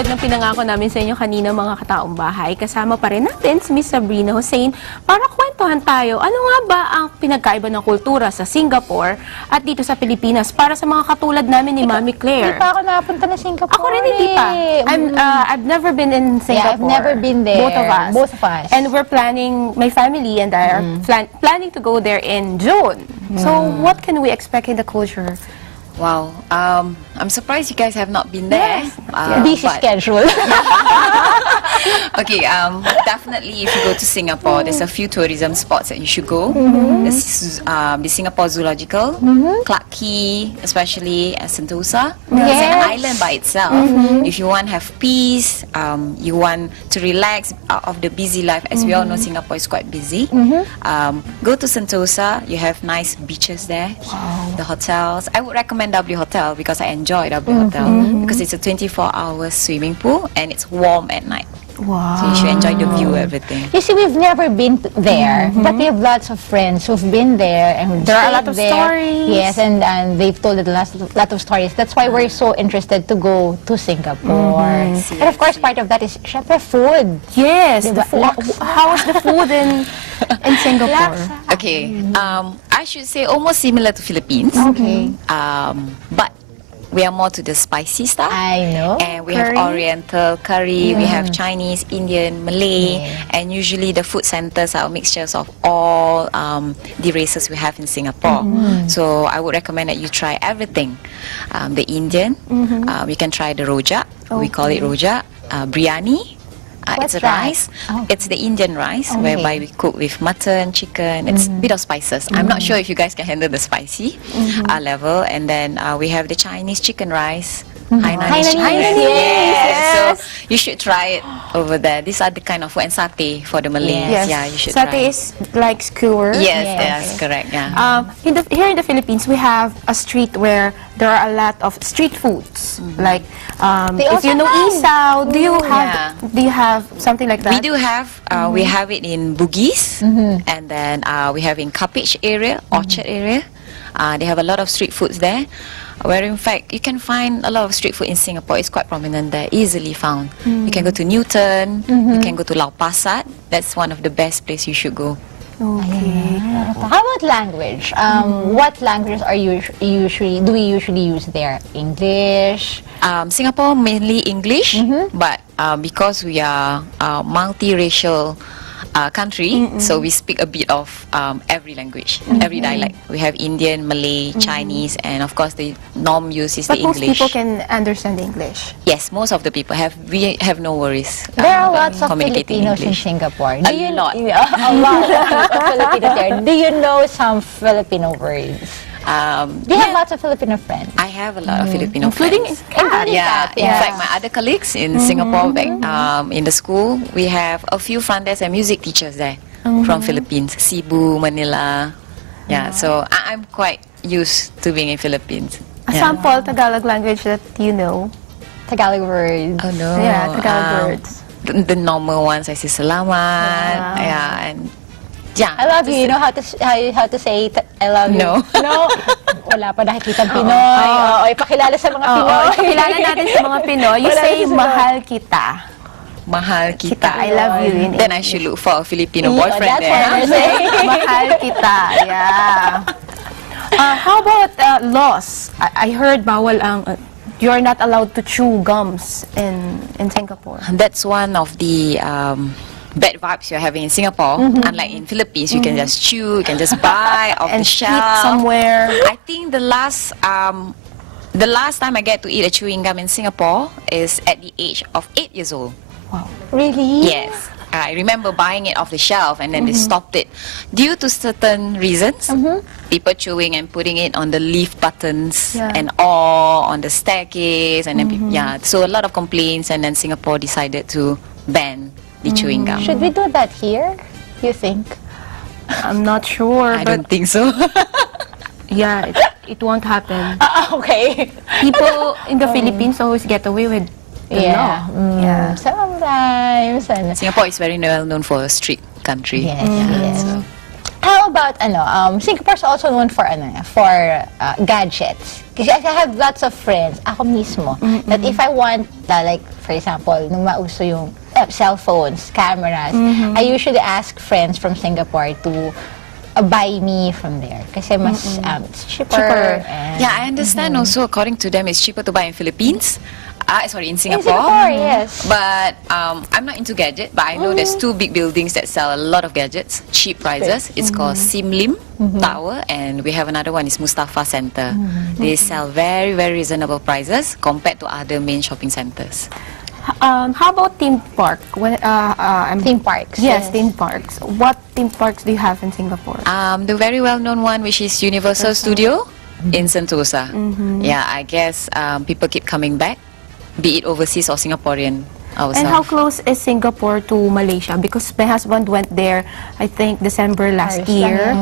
Tulad ng pinangako namin sa inyo kanina mga kataong bahay, kasama pa rin natin si Miss Sabrinah Hussein para kwentuhan tayo. Ano nga ba ang pinagkaiba ng kultura sa Singapore at dito sa Pilipinas para sa mga katulad namin ni Mami Claire? Hindi pa ako nakapunta na Singapore. Ako rin hindi pa. I've never been in Singapore. Yeah, I've never been there. Both of us. And we're planning, my family and I are planning to go there in June. So what can we expect in the culture? Wow, I'm surprised you guys have not been there. Yes. Busy schedule. Okay, definitely if you go to Singapore, there's a few tourism spots that you should go. There's the Singapore Zoological, Clarke Quay, especially Sentosa. It's an island by itself. If you want to have peace, you want to relax out of the busy life, as we all know Singapore is quite busy. Go to Sentosa, you have nice beaches there, the hotels. I would recommend W Hotel because I enjoy W Hotel because it's a 24-hour swimming pool and it's warm at night. Wow. So you should enjoy the view, everything. You see, we've never been there, but we have lots of friends who've been there and There are a lot of stayed there. stories. Yes, and they've told a lot of stories. That's why we're so interested to go to Singapore. And of course, part of that is syempre food. Yes. Diba? How is the food in Singapore? Okay, I should say almost similar to Philippines. Okay. But we are more to the spicy stuff. I know. And we Curry? have Oriental curry, we have Chinese, Indian, Malay, and usually the food centers are mixtures of all the races we have in Singapore. So I would recommend that you try everything. The Indian, you can try the rojak, we call it rojak, biryani. What's It's a that? rice. Oh. It's the Indian rice, Okay. whereby we cook with mutton, chicken. It's a bit of spices. I'm not sure if you guys can handle the spicy level. And then we have the Chinese chicken rice. Hainanese chicken. Hainanese, Yes. yes. So you should try it over there. These are the kind of food. And satay for the Malays. Yes. Yeah, you should Satay try. is like skewer. Yes, Yes. yes, correct. Yeah. Here in the Philippines, we have a street where there are a lot of street foods. Like, They if you also know have- isaw, do you Yeah. have something like that? We do have, we have it in Bugis, and then we have in Cuppage area, Orchard area. They have a lot of street foods there, where in fact you can find a lot of street food in Singapore. It's quite prominent there, easily found. You can go to Newton, you can go to Lau Pa Sat. That's one of the best places you should go. Okay. How about language? What languages are you usually use there? English. Singapore mainly English, but because we are a multiracial country, so we speak a bit of every language, every dialect. We have Indian, Malay, Chinese, and of course the norm use is But the most English. people can understand English. Yes, most of the people have. We have no worries. There are about lots of communicating Filipinos in English. Singapore. A lot. A lot of Filipinos there. Do you know some Filipino words? Do you have lots of Filipino friends? I have a lot of Filipino Including friends. Including Yeah, that, in yes. fact, my other colleagues in Singapore, back in the school, we have a few front desk and music teachers there from Philippines, Cebu, Manila. Yeah, so I'm quite used to being in Philippines. A Yeah. sample Tagalog language that you know. Tagalog words. Oh no. Yeah, Tagalog words. The normal ones, I say salamat. Yeah, and yeah. I love you. You know how to say I love you? No. No? Wala pa nakikita Pinoy. Oo, ipakilala sa mga Pinoy. Kilala natin sa mga Pinoy. You Wala say, natin sa mahal kita. Mahal Kita, kita. I love you in Then I English. should look for a Filipino Yeah, boyfriend that's what there. I'm saying. Mahal kita, yeah. How about laws? I heard bawal ang, you're not allowed to chew gums in Singapore. That's one of the bad vibes you're having in Singapore. Unlike in Philippines, you can just chew, you can just buy off And the eat shelf. somewhere. I think the last time I get to eat a chewing gum in Singapore is at the age of 8 years old. Wow. Really? Yes. I remember buying it off the shelf and then they stopped it due to certain reasons. People chewing and putting it on the leaf buttons Yeah. and all on the staircase and then yeah. So a lot of complaints and then Singapore decided to ban the chewing gum. Should we do that here? You think? I'm not sure, I but don't think so. yeah, it won't happen. Okay. People in the Philippines always get away with the law. Yeah. Sometimes. Singapore is very well known for a strict country. Yes, yes. So. How about Singapore's also known for gadgets. Kasi I have lots of friends, ako mismo, that if I want, like, for example, nung mauso yung cell phones, cameras, I usually ask friends from Singapore to buy me from there. Kasi mas it's cheaper. And, Yeah, I understand also, according to them, it's cheaper to buy in Philippines. In Singapore. In Singapore, yes. But I'm not into gadget, but I know there's two big buildings that sell a lot of gadgets, cheap prices. It's called Sim Lim Tower, and we have another one, is Mustafa Center. They sell very, very reasonable prices compared to other main shopping centers. How about theme park? Theme parks. Yes, theme parks. What theme parks do you have in Singapore? The very well-known one, which is Universal Studio in Sentosa. Yeah, I guess people keep coming back, be it overseas or Singaporean ourselves. And how close is Singapore to Malaysia? Because my husband went there, I think, December last year.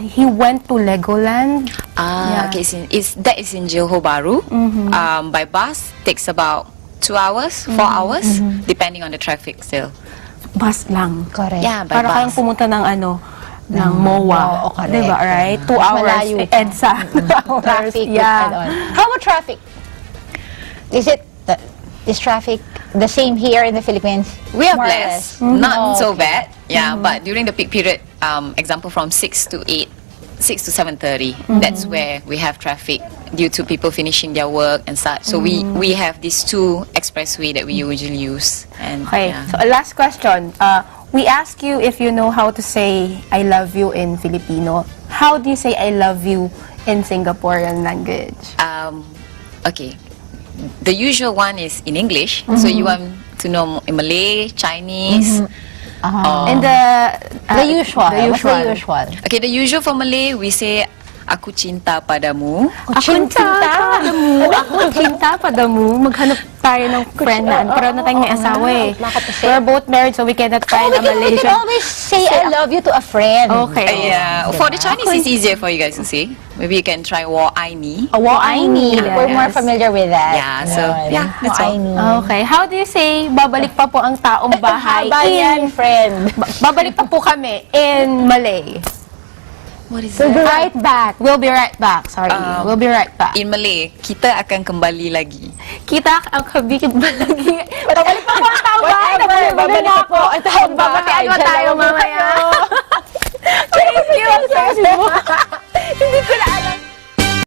He went to Legoland. Okay, that is in Johor Bahru. By bus, takes about 2 hours, 4 hours, depending on the traffic still. Bus lang. Correct. Yeah, by Para kayong bus. pumunta ng ng MOA. Oo, correct. Diba, right? 2 hours. Malayo pa. EDSA. 2 hours. Traffic and Yeah. all. How about traffic? Is traffic the same here in the Philippines? We have More or less, less? not so okay. bad. Yeah, but during the peak period, example from 6 to 7:30, that's where we have traffic due to people finishing their work and such. So we have these two expressway that we usually use. And Okay, yeah. so last question. We ask you if you know how to say I love you in Filipino. How do you say I love you in Singaporean language? Okay, the usual one is in English. So you want to know in Malay, Chinese. And The usual. The What's usual. the usual? Okay, the usual for Malay, we say aku cinta padamu. Ako cinta padamu. Ako cinta padamu. Maghanap tayo ng friend na. Pero na tayong may asawa eh. We're both married so we cannot find a We Malaysian. can always say I love you to a friend. Okay. Yeah, for the Chinese, it's easier for you guys to say. Maybe you can try wo ai ni. Wo ai ni. We're more Yes. familiar with that. Yeah, so, yeah, that's all. Okay. How do you say babalik pa po ang taong bahay Haba yan, friend. babalik pa po kami in Malay? What is We'll be that? right back. We'll be right back. Sorry. We'll be right back. In Malay, kita akan kembali lagi. Kita ang kabigit balagi. Babalik pa po ang taong bahay. Babalik Babalik pa na po ang taong bahay. Babatian mo tayo Shalom mamaya. Thank you. Hindi ko na alam.